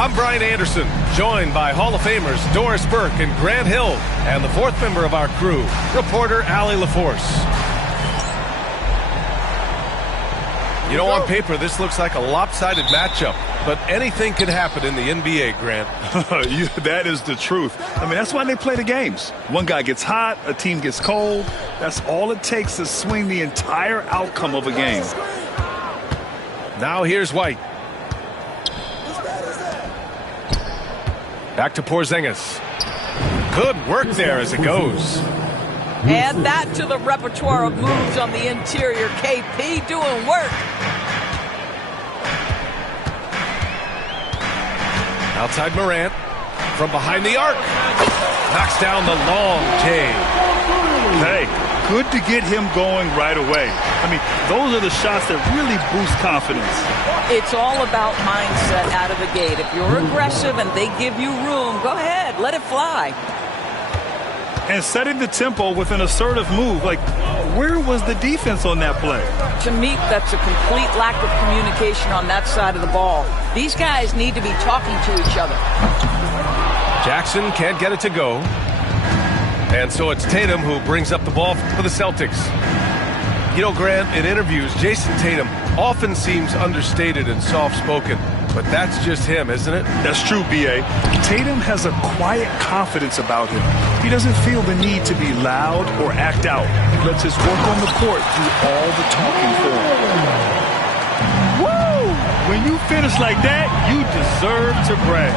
I'm Brian Anderson, joined by Hall of Famers Doris Burke and Grant Hill, and the fourth member of our crew, reporter Allie LaForce. You know, on paper, this looks like a lopsided matchup, but anything can happen in the NBA, Grant. That is the truth. I mean, that's why they play the games. One guy gets hot, a team gets cold. That's all it takes to swing the entire outcome of a game. Now here's White. Back to Porzingis. Good work there as it goes. Add that to the repertoire of moves on the interior. KP doing work. Outside Morant. From behind the arc. Knocks down the long J. Hey, good to get him going right away. I mean, those are the shots that really boost confidence. It's all about mindset out of the gate. If you're aggressive and they give you room, go ahead, let it fly. And setting the tempo with an assertive move. Like, where was the defense on that play? To me, that's a complete lack of communication on that side of the ball. These guys need to be talking to each other. Jackson can't get it to go. And so it's Tatum who brings up the ball for the Celtics. You know, Grant, in interviews, Jason Tatum often seems understated and soft-spoken. But that's just him, isn't it? That's true, B.A. Tatum has a quiet confidence about him. He doesn't feel the need to be loud or act out. He lets his work on the court do all the talking for him. Woo! When you finish like that, you deserve to brag.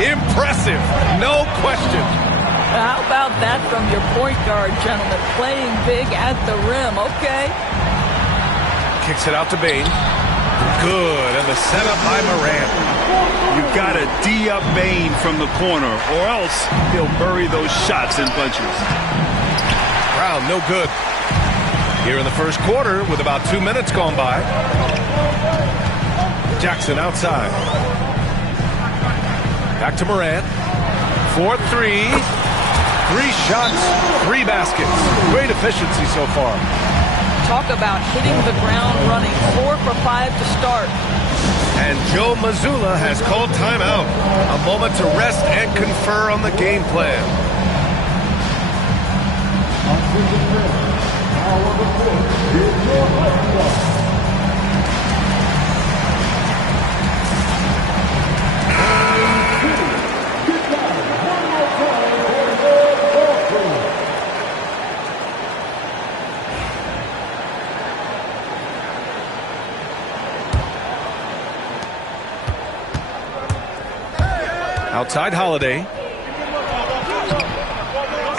Impressive, no question. How about that from your point guard, gentlemen? Playing big at the rim, okay. Kicks it out to Bane. Good, and the setup by Morant. You got to D up Bane from the corner, or else he'll bury those shots in bunches. Brown, no good. Here in the first quarter with about 2 minutes gone by. Jackson outside. Back to Morant. 4-3. 3 shots, 3 baskets. Great efficiency so far. Talk about hitting the ground running. 4 for 5 to start. And Joe Mazzulla has called timeout. A moment to rest and confer on the game plan. Outside Holiday.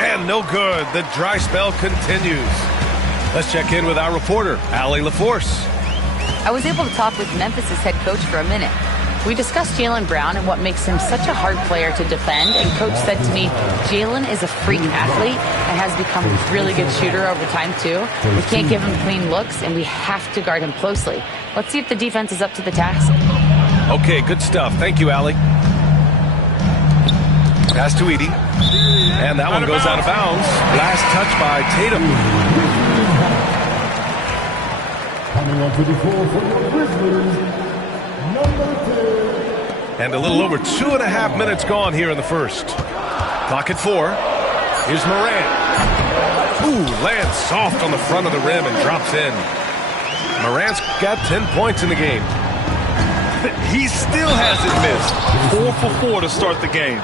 And no good. The dry spell continues. Let's check in with our reporter, Allie LaForce. I was able to talk with Memphis' head coach for a minute. We discussed Jaylen Brown and what makes him such a hard player to defend. And coach said to me, Jaylen is a freak athlete and has become a really good shooter over time, too. We can't give him clean looks, and we have to guard him closely. Let's see if the defense is up to the task. Okay, good stuff. Thank you, Allie. Pass to Edie. And that one goes out of bounds. Last touch by Tatum. And a little over 2.5 minutes gone here in the first. Clock at 4. Here's Morant. Ooh, lands soft on the front of the rim and drops in. Morant's got 10 points in the game. He still hasn't missed. 4 for 4 to start the game.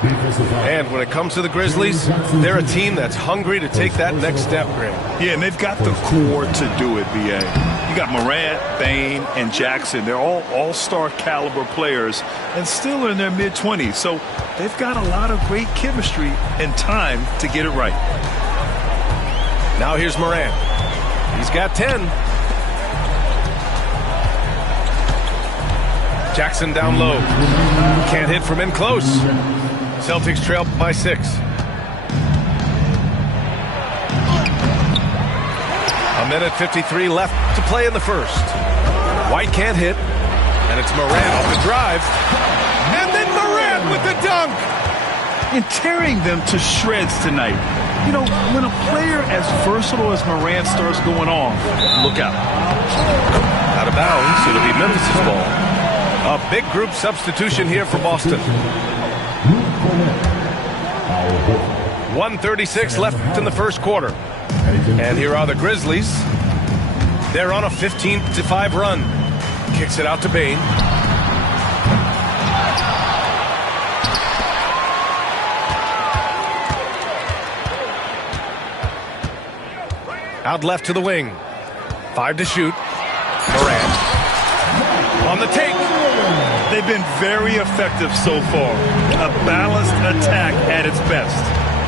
And when it comes to the Grizzlies, they're a team that's hungry to take that next step, Grant. Yeah, and they've got the core to do it, B.A. You got Morant, Bane, and Jackson. They're all all-star caliber players and still in their mid-20s. So they've got a lot of great chemistry and time to get it right. Now here's Morant. He's got 10. Jackson down low. Can't hit from in close. Celtics trail by 6. A minute 53 left to play in the first. White can't hit. And it's Morant off the drive. And then Morant with the dunk. And tearing them to shreds tonight. You know, when a player as versatile as Morant starts going off, look out. Out of bounds. It'll be Memphis' ball. A big group substitution here for Boston. 1:36 left in the first quarter. And here are the Grizzlies. They're on a 15-5 run. Kicks it out to Bane. Out left to the wing. 5 to shoot. Morant. On the take. They've been very effective so far. A balanced attack at its best.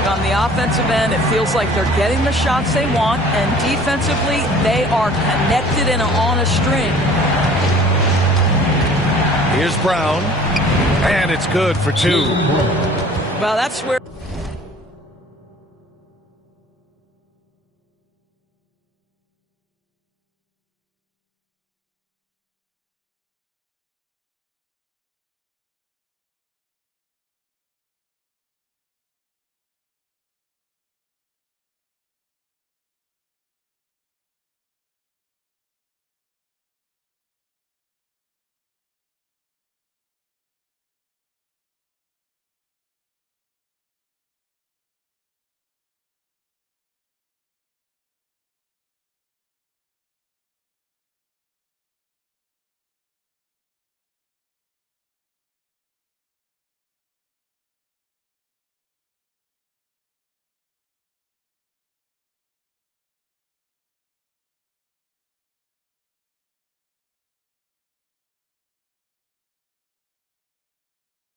On the offensive end, it feels like they're getting the shots they want, and defensively, they are connected and on a string. Here's Brown, and it's good for 2. Well, that's where...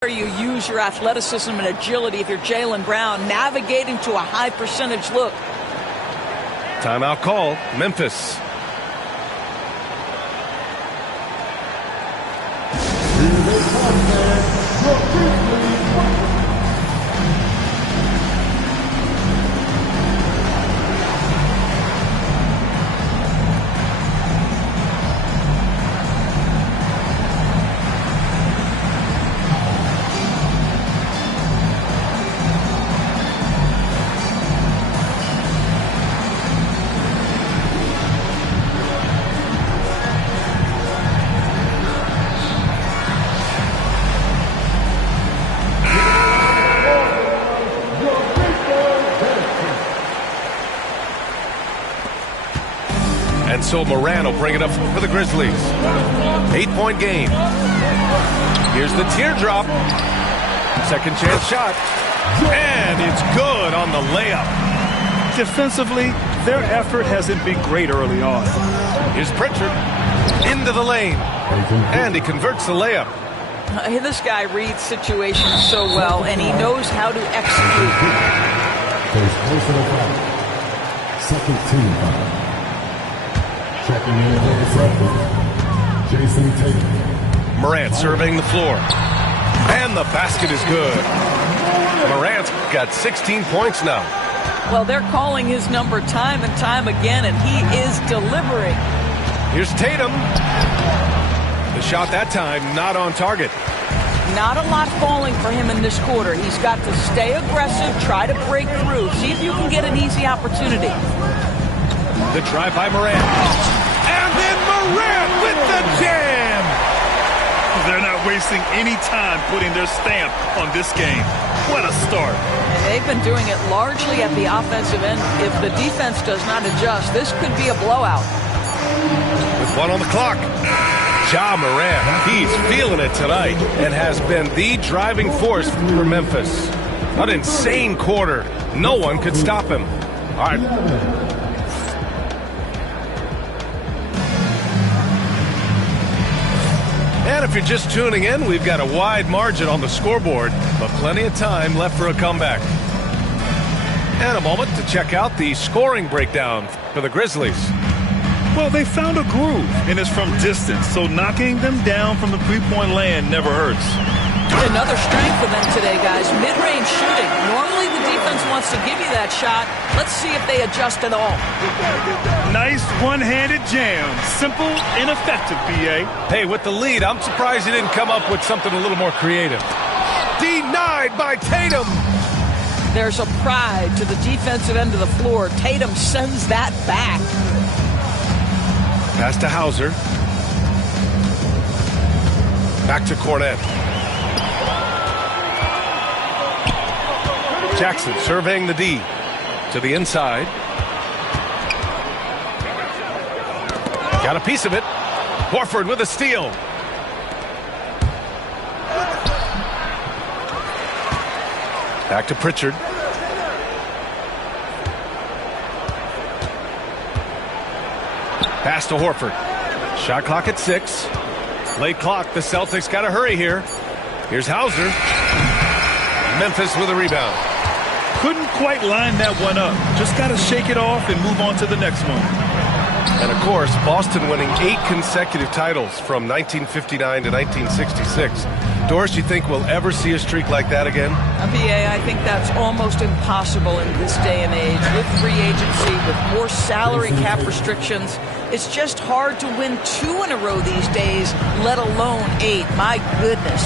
You use your athleticism and agility if you're Jaylen Brown, navigating to a high percentage look. Timeout call, Memphis. And so Morant will bring it up for the Grizzlies. 8-point game. Here's the teardrop. Second chance shot. And it's good on the layup. Defensively, their effort hasn't been great early on. Here's Pritchard into the lane. And he converts the layup. This guy reads situations so well, and he knows how to execute. Second team foul. Checking in Jason Tatum. Morant surveying the floor. And the basket is good. Morant's got 16 points now. Well, they're calling his number time and time again, and he is delivering. Here's Tatum. The shot that time not on target. Not a lot falling for him in this quarter. He's got to stay aggressive, try to break through, see if you can get an easy opportunity. The drive by Morant. And then Morant with the jam. They're not wasting any time putting their stamp on this game. What a start. And they've been doing it largely at the offensive end. If the defense does not adjust, this could be a blowout. With 1 on the clock. Ja Morant, he's feeling it tonight and has been the driving force for Memphis. An insane quarter. No one could stop him. All right. And if you're just tuning in, we've got a wide margin on the scoreboard, but plenty of time left for a comeback. And a moment to check out the scoring breakdown for the Grizzlies. Well, they found a groove, and it's from distance, so knocking them down from the three-point land never hurts. Another strength for them today, guys. Mid-range shooting. Normally the defense wants to give you that shot. Let's see if they adjust at all. Nice one-handed jam. Simple and effective, B.A. Hey, with the lead, I'm surprised he didn't come up with something a little more creative. Denied by Tatum. There's a pride to the defensive end of the floor. Tatum sends that back. Pass to Hauser. Back to Cornette. Jackson surveying the D. To the inside. Got a piece of it. Horford with a steal. Back to Pritchard. Pass to Horford. Shot clock at 6. Late clock. The Celtics got to hurry here. Here's Hauser. Memphis with a rebound. Couldn't quite line that one up. Just got to shake it off and move on to the next one. And of course, Boston winning 8 consecutive titles from 1959 to 1966. Doris, you think we'll ever see a streak like that again? BA, I think that's almost impossible in this day and age. With free agency, with more salary cap restrictions, it's just hard to win 2 in a row these days, let alone 8. My goodness.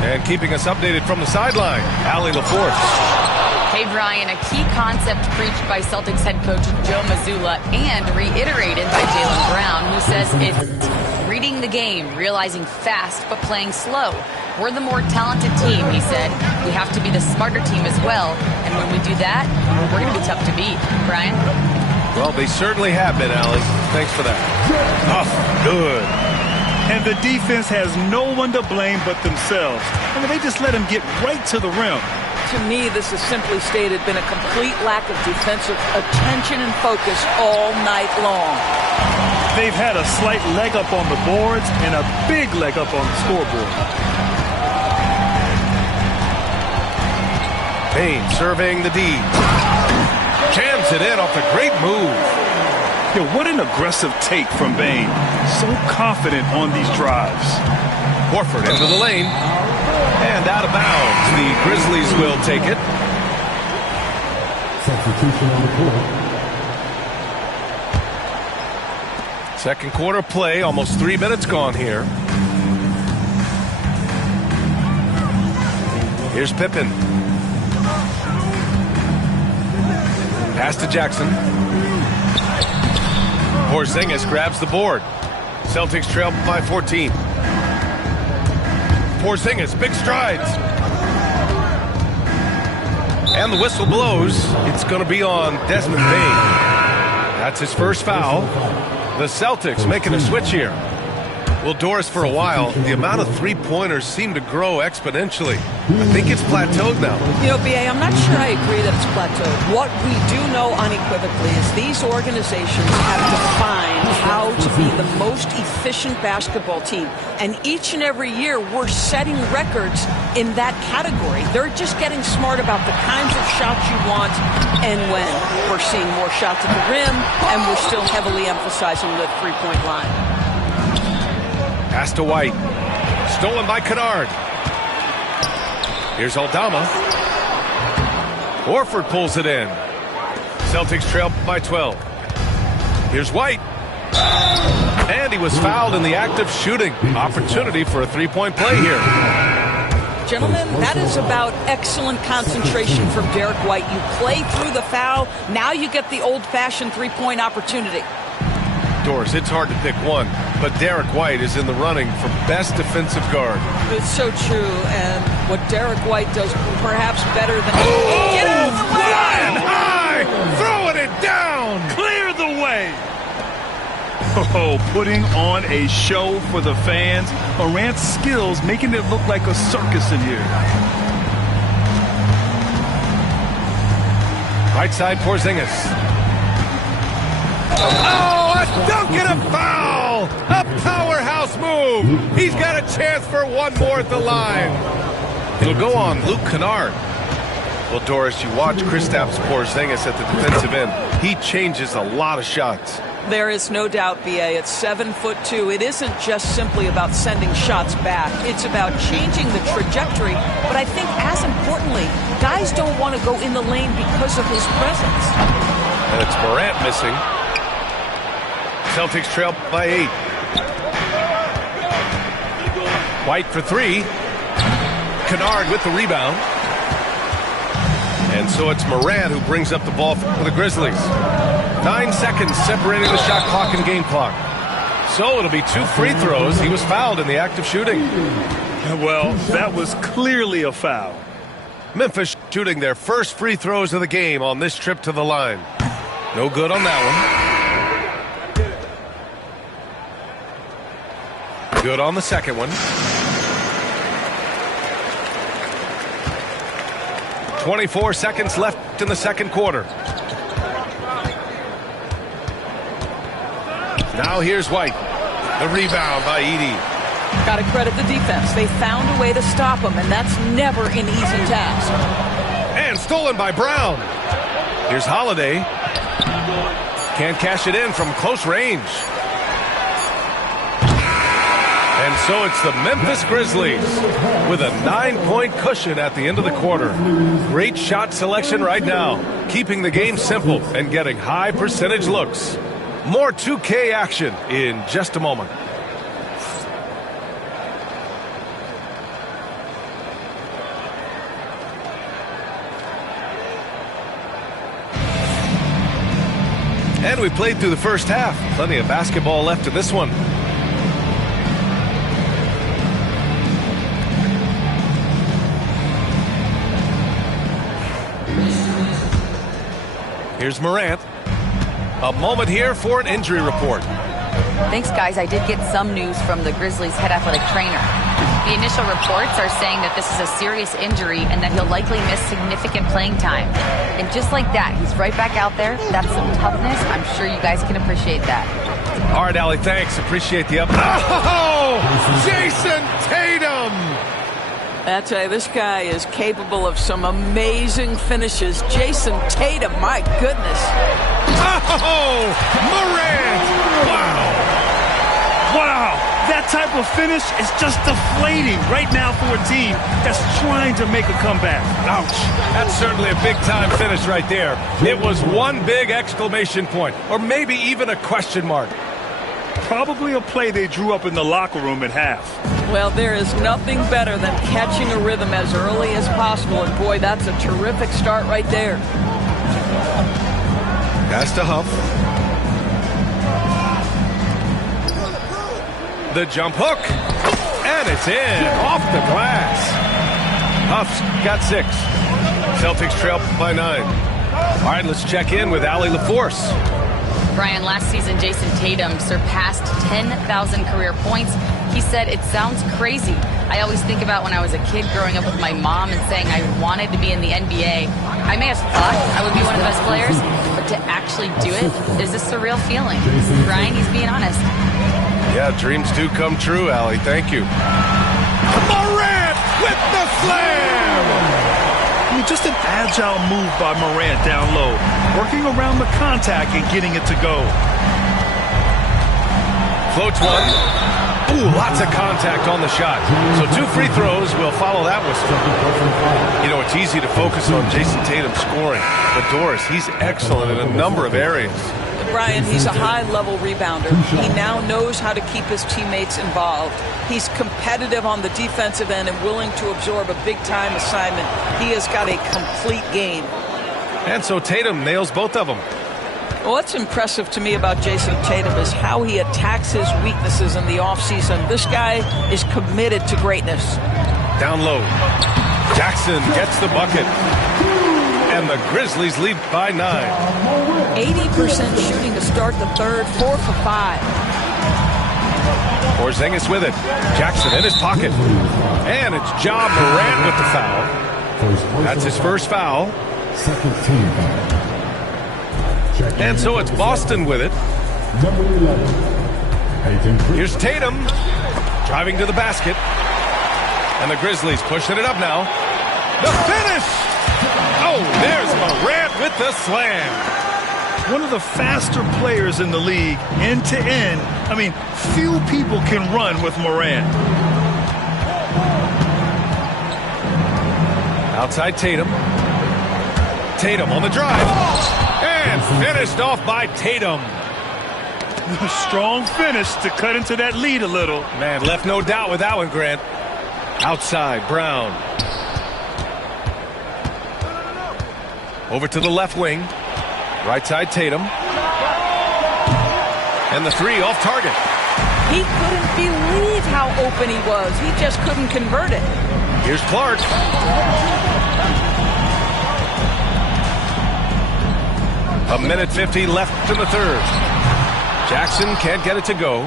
And keeping us updated from the sideline, Allie LaForce. Hey, Brian, a key concept preached by Celtics head coach Joe Mazzulla and reiterated by Jaylen Brown, who says it's reading the game, realizing fast but playing slow. We're the more talented team, he said. We have to be the smarter team as well. And when we do that, we're going to be tough to beat. Brian? Well, they certainly have been, Allie. Thanks for that. Oh, good. And the defense has no one to blame but themselves. I mean, they just let him get right to the rim. To me, this has simply stated been a complete lack of defensive attention and focus all night long. They've had a slight leg up on the boards and a big leg up on the scoreboard. Payne surveying the D. Jams it in off a great move. Yeah, what an aggressive take from Bane. So confident on these drives. Horford into the lane. And out of bounds. The Grizzlies will take it. Substitution on the court. Second quarter play. Almost 3 minutes gone here. Here's Pippen. Pass to Jackson. Porzingis grabs the board. Celtics trail by 14. Porzingis, big strides. And the whistle blows. It's going to be on Desmond Bane. That's his first foul. The Celtics making a switch here. Well, Doris, for a while, the amount of three-pointers seemed to grow exponentially. I think it's plateaued now. You know, BA, I'm not sure I agree that it's plateaued. What we do know unequivocally is these organizations have defined how to be the most efficient basketball team. And each and every year, we're setting records in that category. They're just getting smart about the kinds of shots you want and when. We're seeing more shots at the rim, and we're still heavily emphasizing the three-point line. Pass to White. Stolen by Kennard. Here's Aldama. Horford pulls it in. Celtics trail by 12. Here's White. And he was fouled in the act of shooting. Opportunity for a three-point play here. Gentlemen, that is about excellent concentration from Derek White. You play through the foul. Now you get the old-fashioned three-point opportunity. Doris, it's hard to pick one, but Derek White is in the running for best defensive guard. It's so true, and what Derek White does perhaps better than... Get out! Flying high! Throwing it down! Clear the way! Oh, putting on a show for the fans. Morant's skills making it look like a circus in here. Right side, Porzingis. Oh, a dunk and a foul! A powerhouse move! He's got a chance for one more at the line. It'll go on Luke Kennard. Well, Doris, you watch Kristaps Porzingis at the defensive end. He changes a lot of shots. There is no doubt, BA, at 7'2". It isn't just simply about sending shots back. It's about changing the trajectory. But I think, as importantly, guys don't want to go in the lane because of his presence. And it's Morant missing. Celtics trail by 8. White for 3. Kennard with the rebound. And so it's Morant who brings up the ball for the Grizzlies. 9 seconds separating the shot clock and game clock. So it'll be 2 free throws. He was fouled in the act of shooting. Well, that was clearly a foul. Memphis shooting their first free throws of the game on this trip to the line. No good on that one. Good on the second one. 24 seconds left in the second quarter. Now here's White. The rebound by Edey. Got to credit the defense. They found a way to stop him, and that's never an easy task. And stolen by Brown. Here's Holiday. Can't cash it in from close range. And so it's the Memphis Grizzlies with a 9-point cushion at the end of the quarter. Great shot selection right now, keeping the game simple and getting high percentage looks. More 2K action in just a moment. And we played through the first half. Plenty of basketball left in this one. Here's Morant. A moment here for an injury report. Thanks, guys. I did get some news from the Grizzlies' head athletic trainer. The initial reports are saying that this is a serious injury and that he'll likely miss significant playing time. And just like that, he's right back out there. That's some toughness. I'm sure you guys can appreciate that. All right, Allie, thanks. Appreciate the update. Oh, Jason Tatum! I tell you, this guy is capable of some amazing finishes. Jason Tatum, my goodness. Oh, Morant! Wow! Wow, that type of finish is just deflating right now for a team that's trying to make a comeback. Ouch. That's certainly a big-time finish right there. It was one big exclamation point, or maybe even a question mark. Probably a play they drew up in the locker room at half. Well, there is nothing better than catching a rhythm as early as possible, and boy, that's a terrific start right there. Pass to Huff. The jump hook. And it's in. Off the glass. Huff's got 6. Celtics trail by 9. All right, let's check in with Allie LaForce. Brian, last season, Jason Tatum surpassed 10,000 career points. He said, "It sounds crazy. I always think about when I was a kid growing up with my mom and saying I wanted to be in the NBA. I may have thought I would be one of the best players, but to actually do it is a surreal feeling." Brian, he's being honest. Yeah, dreams do come true, Allie. Thank you. Morant with the slam! I mean, just an agile move by Morant down low, working around the contact and getting it to go. Floats one. Ooh, lots of contact on the shot. So 2 free throws will follow that whistle. You know, it's easy to focus on Jason Tatum scoring, but Doris, he's excellent in a number of areas. Brian, he's a high-level rebounder. He now knows how to keep his teammates involved. He's competitive on the defensive end and willing to absorb a big-time assignment. He has got a complete game. And so Tatum nails both of them. Well, what's impressive to me about Jason Tatum is how he attacks his weaknesses in the offseason. This guy is committed to greatness. Down low. Jackson gets the bucket. And the Grizzlies lead by 9. 80% shooting to start the third, 4 for 5. Porzingis with it. Jackson in his pocket. And it's Ja Morant with the foul. That's his first foul. Second team foul. And so it's Boston with it. Number 11. Here's Tatum driving to the basket. And the Grizzlies pushing it up now. The finish! Oh, there's Morant with the slam. One of the faster players in the league, end to end. I mean, few people can run with Morant. Outside Tatum. Tatum on the drive. And finished off by Tatum. Strong finish to cut into that lead a little. Man, left no doubt with that one, Grant. Outside, Brown. Over to the left wing. Right side, Tatum. And the 3 off target. He couldn't believe how open he was. He just couldn't convert it. Here's Clark. A minute 50 left in the third. Jackson can't get it to go.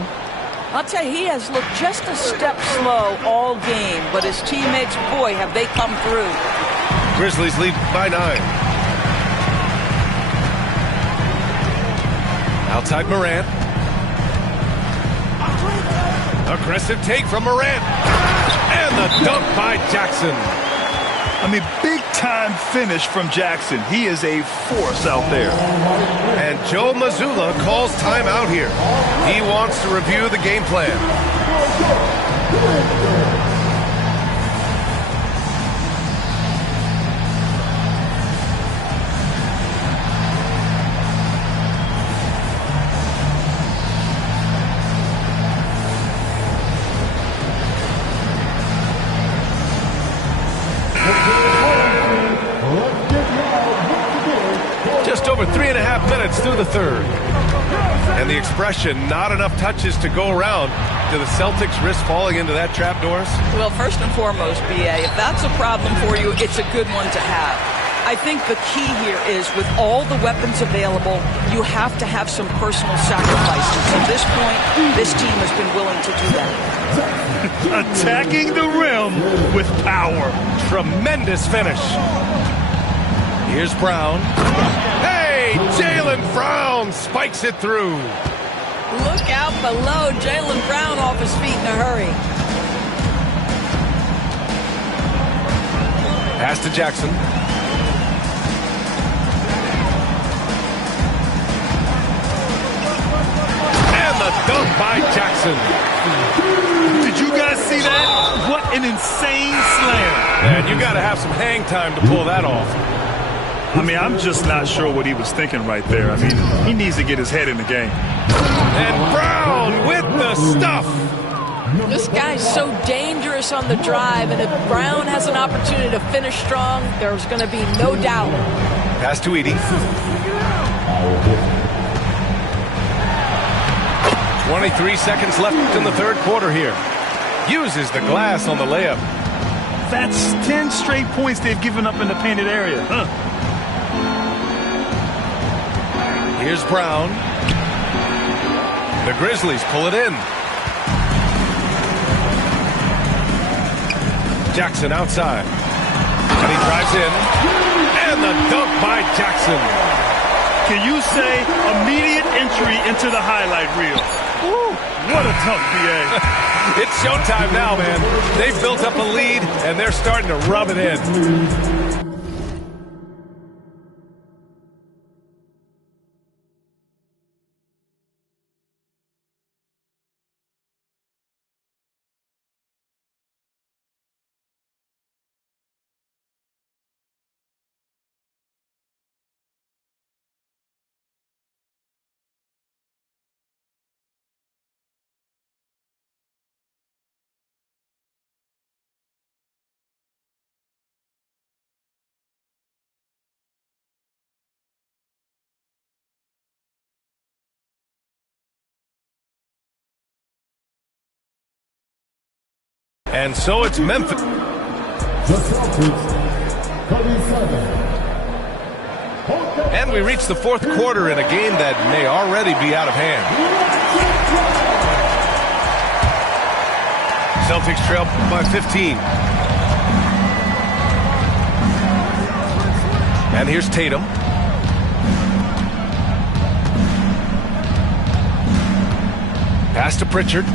I'll tell you, he has looked just a step slow all game, but his teammates, boy, have they come through. Grizzlies lead by 9. Outside Morant. Aggressive take from Morant. And the dunk by Jackson. I mean, big-time finish from Jackson. He is a force out there. And Joe Mazzulla calls timeout here. He wants to review the game plan. Just over 3.5 minutes through the third. And the expression, not enough touches to go around. Do the Celtics risk falling into that trap, Doris? Well, first and foremost, B.A., if that's a problem for you, it's a good one to have. I think the key here is with all the weapons available, you have to have some personal sacrifices. At this point, this team has been willing to do that. Attacking the rim with power. Tremendous finish. Here's Brown. Hey, Jaylen Brown spikes it through. Look out below. Jaylen Brown off his feet in a hurry. Pass to Jackson. And the dunk by Jackson. Did you guys see that? What an insane slam. And you got to have some hang time to pull that off. I mean, I'm just not sure what he was thinking right there. I mean, he needs to get his head in the game. And Brown with the stuff. This guy's so dangerous on the drive, and if Brown has an opportunity to finish strong, there's going to be no doubt. Pass to Edie. 23 seconds left in the third quarter here. Uses the glass on the layup. That's 10 straight points they've given up in the painted area. Here's Brown. The Grizzlies pull it in. Jackson outside. And he drives in. And the dunk by Jackson. Can you say immediate entry into the highlight reel? Woo, what a dunk, B.A. It's showtime now, man. They've built up a lead, and they're starting to rub it in. And so it's Memphis. And we reach the fourth quarter in a game that may already be out of hand. Celtics trail by 15. And here's Tatum. Pass to Pritchard.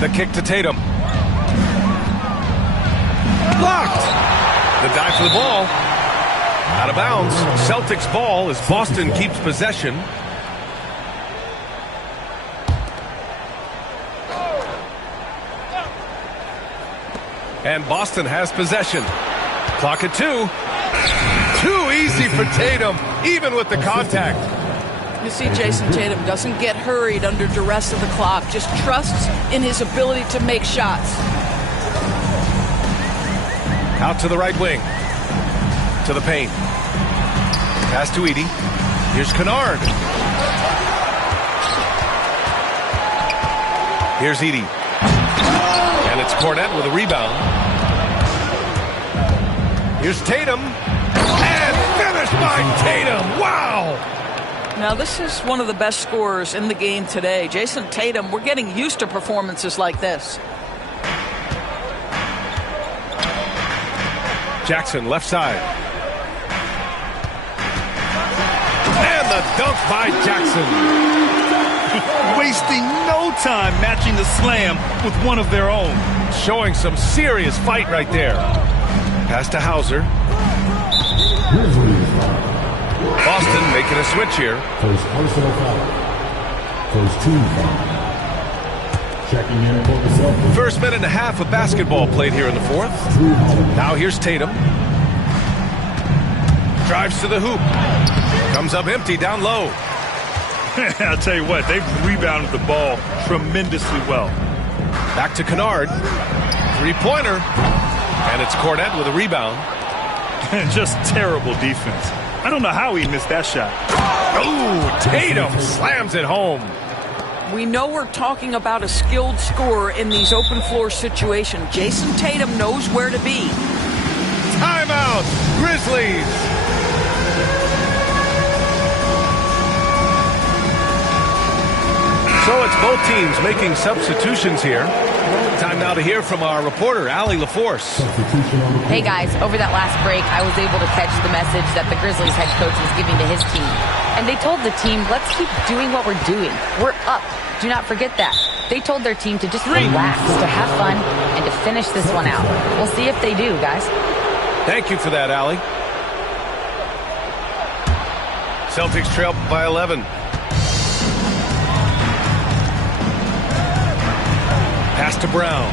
The kick to Tatum. Blocked. The dive for the ball. Out of bounds. Celtics ball as Boston keeps possession. And Boston has possession. Clock at 2. Too easy for Tatum, even with the contact. You see, Jason Tatum doesn't get hurried under duress of the clock, just trusts in his ability to make shots. Out to the right wing. To the paint. Pass to Edie. Here's Kennard. Here's Edey. And it's Cornette with a rebound. Here's Tatum. And finished by Tatum. Wow! Now, this is one of the best scorers in the game today. Jason Tatum, we're getting used to performances like this. Jackson, left side. And the dunk by Jackson. Wasting no time matching the slam with one of their own. Showing some serious fight right there. Pass to Hauser. Boston making a switch here. First personal foul. First team foul. Checking in for the Celtics. First minute and a half of basketball played here in the fourth. Now here's Tatum. Drives to the hoop. Comes up empty down low. I'll tell you what, they've rebounded the ball tremendously well. Back to Kennard. Three-pointer. And it's Cornette with a rebound. Just terrible defense. I don't know how he missed that shot. Oh, Tatum slams it home. We know we're talking about a skilled scorer in these open floor situations. Jason Tatum knows where to be. Timeout, Grizzlies. So it's both teams making substitutions here. Time now to hear from our reporter, Allie LaForce. Hey guys, over that last break, I was able to catch the message that the Grizzlies head coach was giving to his team. And they told the team, let's keep doing what we're doing. We're up. Do not forget that. They told their team to just relax, to have fun, and to finish this one out. We'll see if they do, guys. Thank you for that, Allie. Celtics trail by 11. Pass to Brown.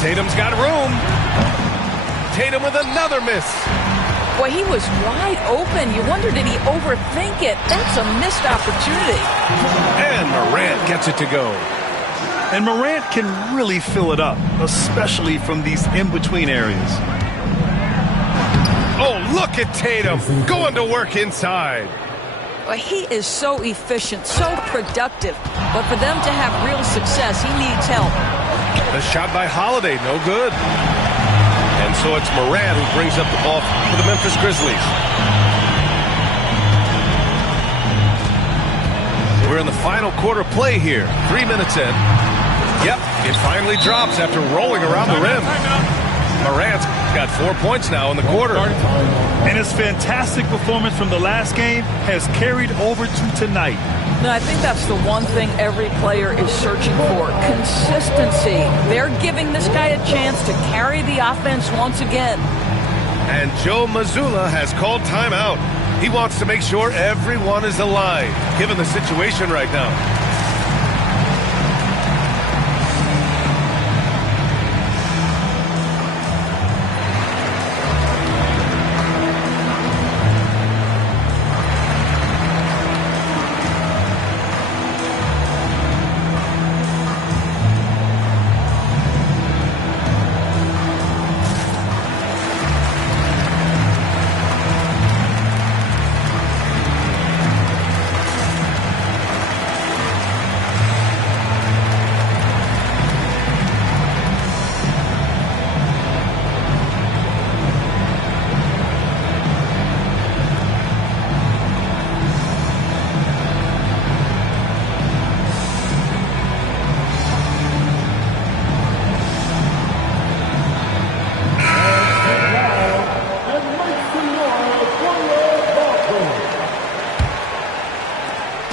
Tatum's got room. Tatum with another miss. Boy, he was wide open. You wonder, did he overthink it? That's a missed opportunity. And Morant gets it to go. And Morant can really fill it up, especially from these in-between areas. Oh, look at Tatum going to work inside. Well, he is so efficient, so productive. But for them to have real success, he needs help. The shot by Holiday, no good. And so it's Morant who brings up the ball for the Memphis Grizzlies. We're in the final quarter play here. 3 minutes in. Yep, it finally drops after rolling around the rim. Morant's got 4 points now in the quarter. And his fantastic performance from the last game has carried over to tonight. No, I think that's the one thing every player is searching for. Consistency. They're giving this guy a chance to carry the offense once again. And Joe Mazzulla has called timeout. He wants to make sure everyone is alive, given the situation right now.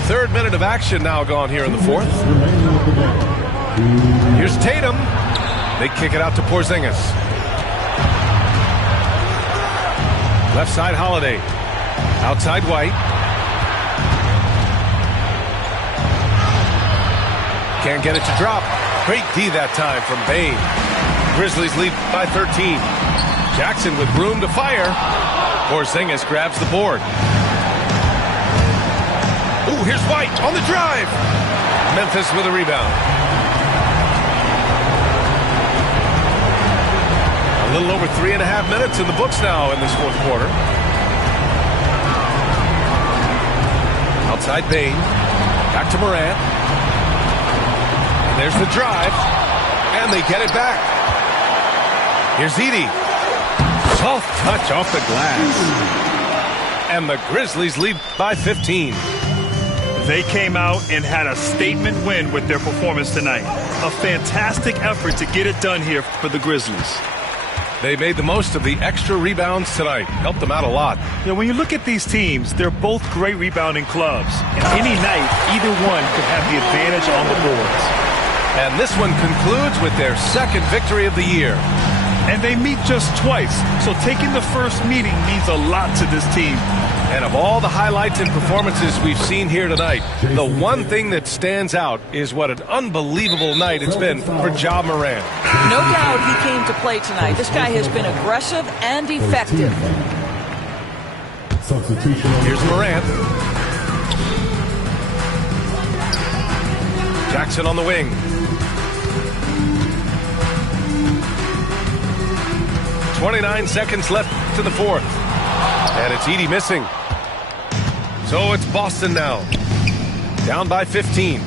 Third minute of action now gone here in the fourth. Here's Tatum. They kick it out to Porzingis. Left side Holiday. Outside White. Can't get it to drop. Great D that time from Bane. Grizzlies lead by 13. Jackson with room to fire. Porzingis grabs the board. Ooh, here's White on the drive. Memphis with a rebound. A little over 3.5 minutes in the books now in this fourth quarter. Outside Bane. Back to Morant. There's the drive. And they get it back. Here's Edey. Soft touch off the glass. And the Grizzlies lead by 15. They came out and had a statement win with their performance tonight. A fantastic effort to get it done here for the Grizzlies. They made the most of the extra rebounds tonight. Helped them out a lot. Yeah, when you look at these teams, they're both great rebounding clubs. And any night, either one could have the advantage on the boards. And this one concludes with their second victory of the year. And they meet just twice, so taking the first meeting means a lot to this team. And of all the highlights and performances we've seen here tonight, the one thing that stands out is what an unbelievable night it's been for Ja Morant. No doubt he came to play tonight. This guy has been aggressive and effective. Substitution. Here's Morant. Jackson on the wing. .29 seconds left to the fourth. And it's Edey missing. So it's Boston now. Down by 15.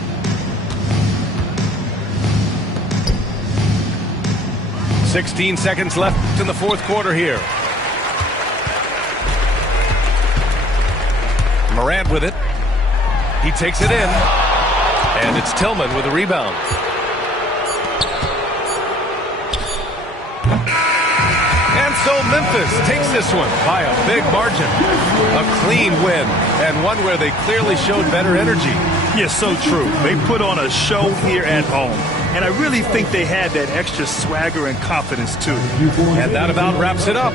.16 seconds left in the fourth quarter here. Morant with it. He takes it in. And it's Tillman with a rebound. And so Memphis takes this one by a big margin. A clean win, and one where they clearly showed better energy. Yes, so true. They put on a show here at home. And I really think they had that extra swagger and confidence, too. And that about wraps it up.